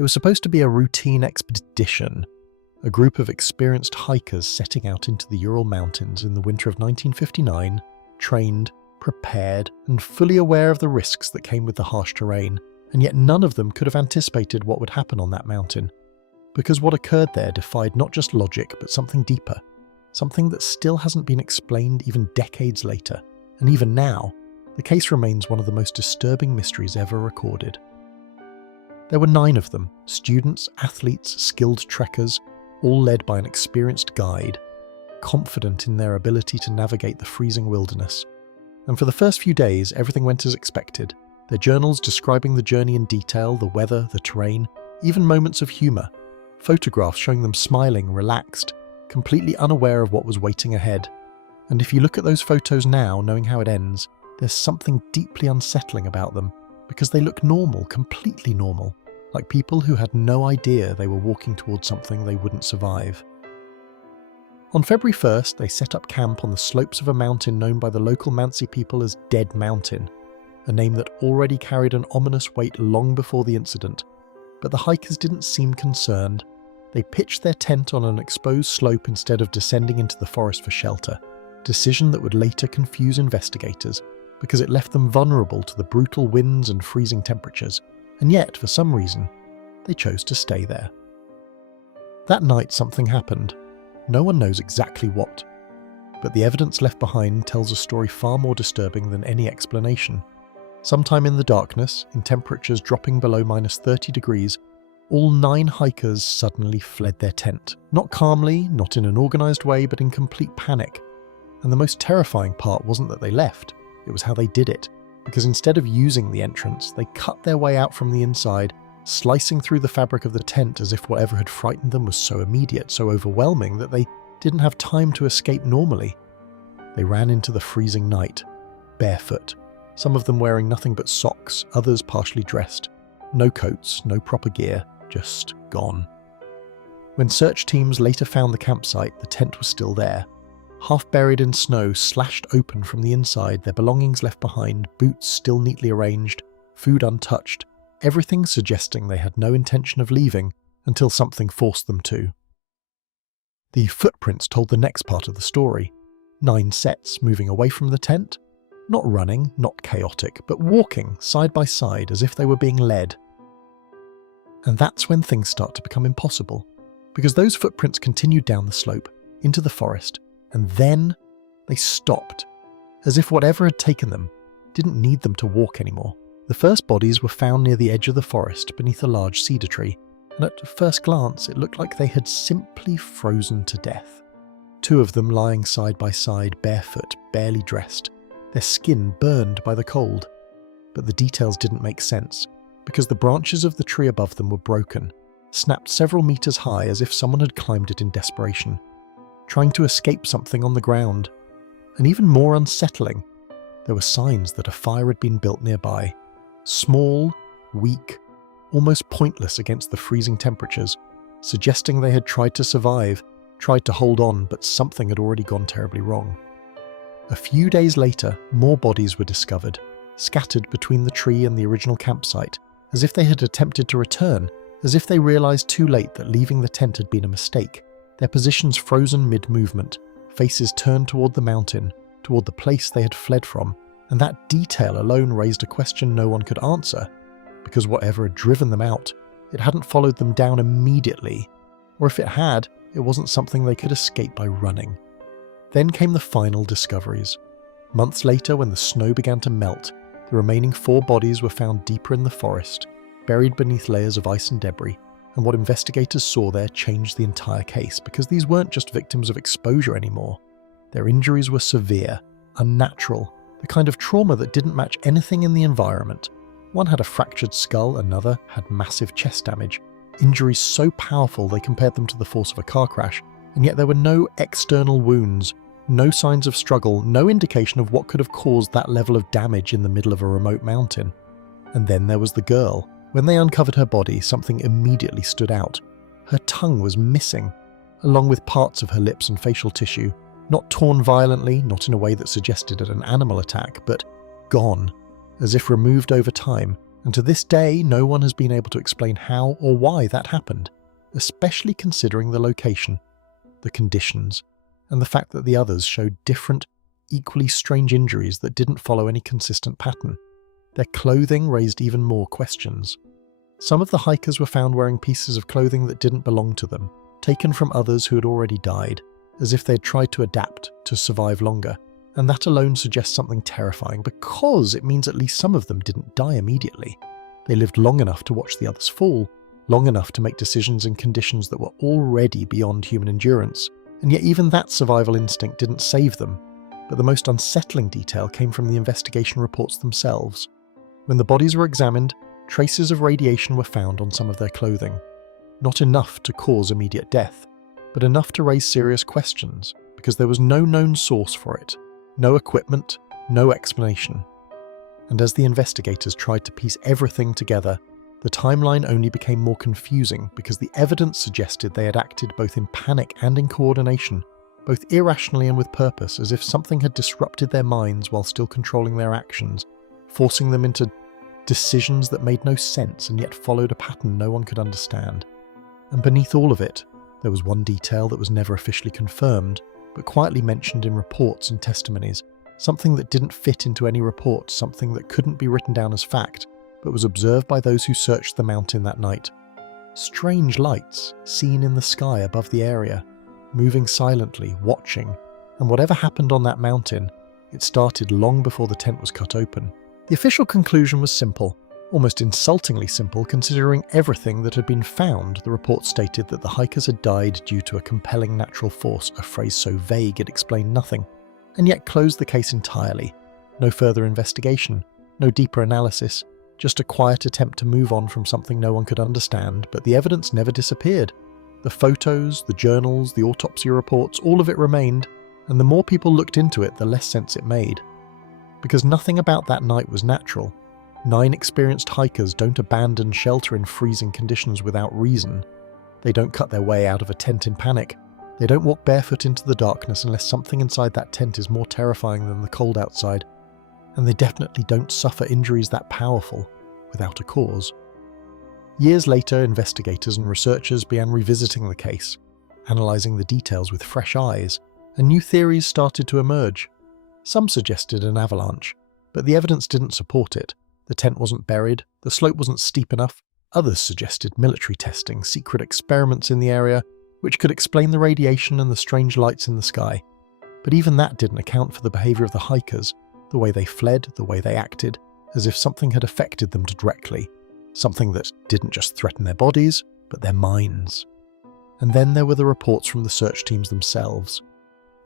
It was supposed to be a routine expedition, a group of experienced hikers setting out into the Ural Mountains in the winter of 1959, trained, prepared, and fully aware of the risks that came with the harsh terrain, and yet none of them could have anticipated what would happen on that mountain. Because what occurred there defied not just logic, but something deeper, something that still hasn't been explained even decades later. And even now, the case remains one of the most disturbing mysteries ever recorded. There were 9 of them, students, athletes, skilled trekkers, all led by an experienced guide, confident in their ability to navigate the freezing wilderness. And for the first few days, everything went as expected. Their journals describing the journey in detail, the weather, the terrain, even moments of humour. Photographs showing them smiling, relaxed, completely unaware of what was waiting ahead. And if you look at those photos now, knowing how it ends, there's something deeply unsettling about them, because they look normal, completely normal, like people who had no idea they were walking towards something they wouldn't survive. On February 1st, they set up camp on the slopes of a mountain known by the local Mansi people as Dead Mountain, a name that already carried an ominous weight long before the incident. But the hikers didn't seem concerned. They pitched their tent on an exposed slope instead of descending into the forest for shelter, a decision that would later confuse investigators, because it left them vulnerable to the brutal winds and freezing temperatures, and yet, for some reason, they chose to stay there. That night something happened. No one knows exactly what, but the evidence left behind tells a story far more disturbing than any explanation. Sometime in the darkness, in temperatures dropping below -30 degrees, all 9 hikers suddenly fled their tent. Not calmly, not in an organised way, but in complete panic. And the most terrifying part wasn't that they left, it was how they did it. Because instead of using the entrance, they cut their way out from the inside, slicing through the fabric of the tent as if whatever had frightened them was so immediate, so overwhelming that they didn't have time to escape normally. They ran into the freezing night, barefoot, some of them wearing nothing but socks, others partially dressed. No coats, no proper gear, just gone. When search teams later found the campsite, the tent was still there. Half buried in snow, slashed open from the inside, their belongings left behind, boots still neatly arranged, food untouched, everything suggesting they had no intention of leaving until something forced them to. The footprints told the next part of the story. 9 sets moving away from the tent, not running, not chaotic, but walking side by side as if they were being led. And that's when things start to become impossible, because those footprints continued down the slope, into the forest, and then they stopped, as if whatever had taken them didn't need them to walk anymore. The first bodies were found near the edge of the forest beneath a large cedar tree, and at first glance it looked like they had simply frozen to death. 2 of them lying side by side, barefoot, barely dressed, their skin burned by the cold. But the details didn't make sense, because the branches of the tree above them were broken, snapped several meters high as if someone had climbed it in desperation, trying to escape something on the ground. And even more unsettling, there were signs that a fire had been built nearby. Small, weak, almost pointless against the freezing temperatures, suggesting they had tried to survive, tried to hold on, but something had already gone terribly wrong. A few days later, more bodies were discovered, scattered between the tree and the original campsite, as if they had attempted to return, as if they realized too late that leaving the tent had been a mistake, their positions frozen mid-movement, faces turned toward the mountain, toward the place they had fled from, and that detail alone raised a question no one could answer, because whatever had driven them out, it hadn't followed them down immediately, or if it had, it wasn't something they could escape by running. Then came the final discoveries. Months later, when the snow began to melt, the remaining 4 bodies were found deeper in the forest, buried beneath layers of ice and debris, and what investigators saw there changed the entire case, because these weren't just victims of exposure anymore. Their injuries were severe, unnatural, the kind of trauma that didn't match anything in the environment. One had a fractured skull, another had massive chest damage, injuries so powerful they compared them to the force of a car crash, and yet there were no external wounds, no signs of struggle, no indication of what could have caused that level of damage in the middle of a remote mountain. And then there was the girl. When they uncovered her body, something immediately stood out. Her tongue was missing, along with parts of her lips and facial tissue, not torn violently, not in a way that suggested an animal attack, but gone, as if removed over time, and to this day no one has been able to explain how or why that happened, especially considering the location, the conditions, and the fact that the others showed different, equally strange injuries that didn't follow any consistent pattern. Their clothing raised even more questions. Some of the hikers were found wearing pieces of clothing that didn't belong to them, taken from others who had already died, as if they'd tried to adapt to survive longer. And that alone suggests something terrifying, because it means at least some of them didn't die immediately. They lived long enough to watch the others fall, long enough to make decisions in conditions that were already beyond human endurance, and yet even that survival instinct didn't save them. But the most unsettling detail came from the investigation reports themselves. When the bodies were examined, traces of radiation were found on some of their clothing. Not enough to cause immediate death, but enough to raise serious questions, because there was no known source for it, no equipment, no explanation. And as the investigators tried to piece everything together, the timeline only became more confusing because the evidence suggested they had acted both in panic and in coordination, both irrationally and with purpose, as if something had disrupted their minds while still controlling their actions, forcing them into decisions that made no sense and yet followed a pattern no one could understand. And beneath all of it, there was one detail that was never officially confirmed, but quietly mentioned in reports and testimonies, something that didn't fit into any report, something that couldn't be written down as fact, but was observed by those who searched the mountain that night. Strange lights seen in the sky above the area, moving silently, watching, and whatever happened on that mountain, it started long before the tent was cut open. The official conclusion was simple, almost insultingly simple considering everything that had been found. The report stated that the hikers had died due to a compelling natural force, a phrase so vague it explained nothing, and yet closed the case entirely. No further investigation, no deeper analysis, just a quiet attempt to move on from something no one could understand, but the evidence never disappeared. The photos, the journals, the autopsy reports, all of it remained, and the more people looked into it, the less sense it made. Because nothing about that night was natural. 9 experienced hikers don't abandon shelter in freezing conditions without reason. They don't cut their way out of a tent in panic. They don't walk barefoot into the darkness unless something inside that tent is more terrifying than the cold outside. And they definitely don't suffer injuries that powerful without a cause. Years later, investigators and researchers began revisiting the case, analysing the details with fresh eyes, and new theories started to emerge. Some suggested an avalanche, but the evidence didn't support it. The tent wasn't buried, the slope wasn't steep enough. Others suggested military testing, secret experiments in the area, which could explain the radiation and the strange lights in the sky. But even that didn't account for the behaviour of the hikers, the way they fled, the way they acted, as if something had affected them directly. Something that didn't just threaten their bodies, but their minds. And then there were the reports from the search teams themselves.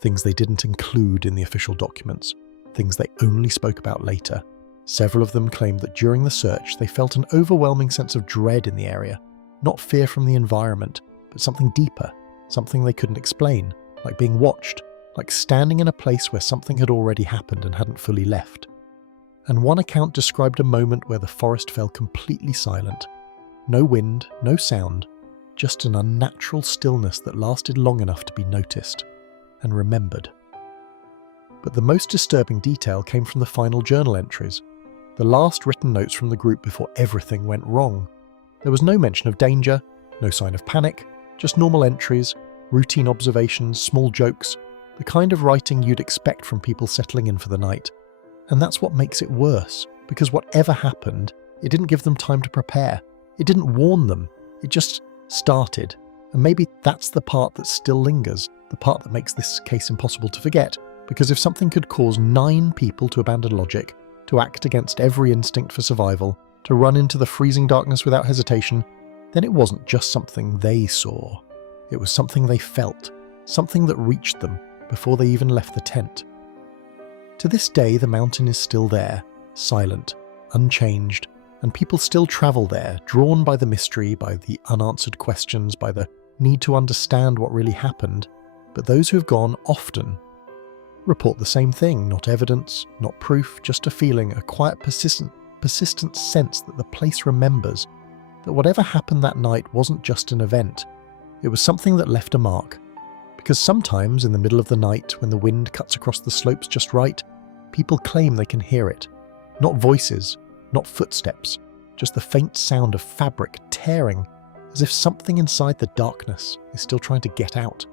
Things they didn't include in the official documents, things they only spoke about later. Several of them claimed that during the search they felt an overwhelming sense of dread in the area, not fear from the environment, but something deeper, something they couldn't explain, like being watched, like standing in a place where something had already happened and hadn't fully left. And one account described a moment where the forest fell completely silent. No wind, no sound, just an unnatural stillness that lasted long enough to be noticed and remembered. But the most disturbing detail came from the final journal entries, the last written notes from the group before everything went wrong. There was no mention of danger, no sign of panic, just normal entries, routine observations, small jokes, the kind of writing you'd expect from people settling in for the night. And that's what makes it worse, because whatever happened, it didn't give them time to prepare. It didn't warn them. It just started. And maybe that's the part that still lingers, the part that makes this case impossible to forget, because if something could cause 9 people to abandon logic, to act against every instinct for survival, to run into the freezing darkness without hesitation, then it wasn't just something they saw. It was something they felt, something that reached them before they even left the tent. To this day, the mountain is still there, silent, unchanged, and people still travel there, drawn by the mystery, by the unanswered questions, by the need to understand what really happened. But those who have gone often report the same thing, not evidence, not proof, just a feeling, a quiet, persistent sense that the place remembers, that whatever happened that night wasn't just an event, it was something that left a mark. Because sometimes in the middle of the night, when the wind cuts across the slopes just right, people claim they can hear it. Not voices, not footsteps, just the faint sound of fabric tearing, as if something inside the darkness is still trying to get out.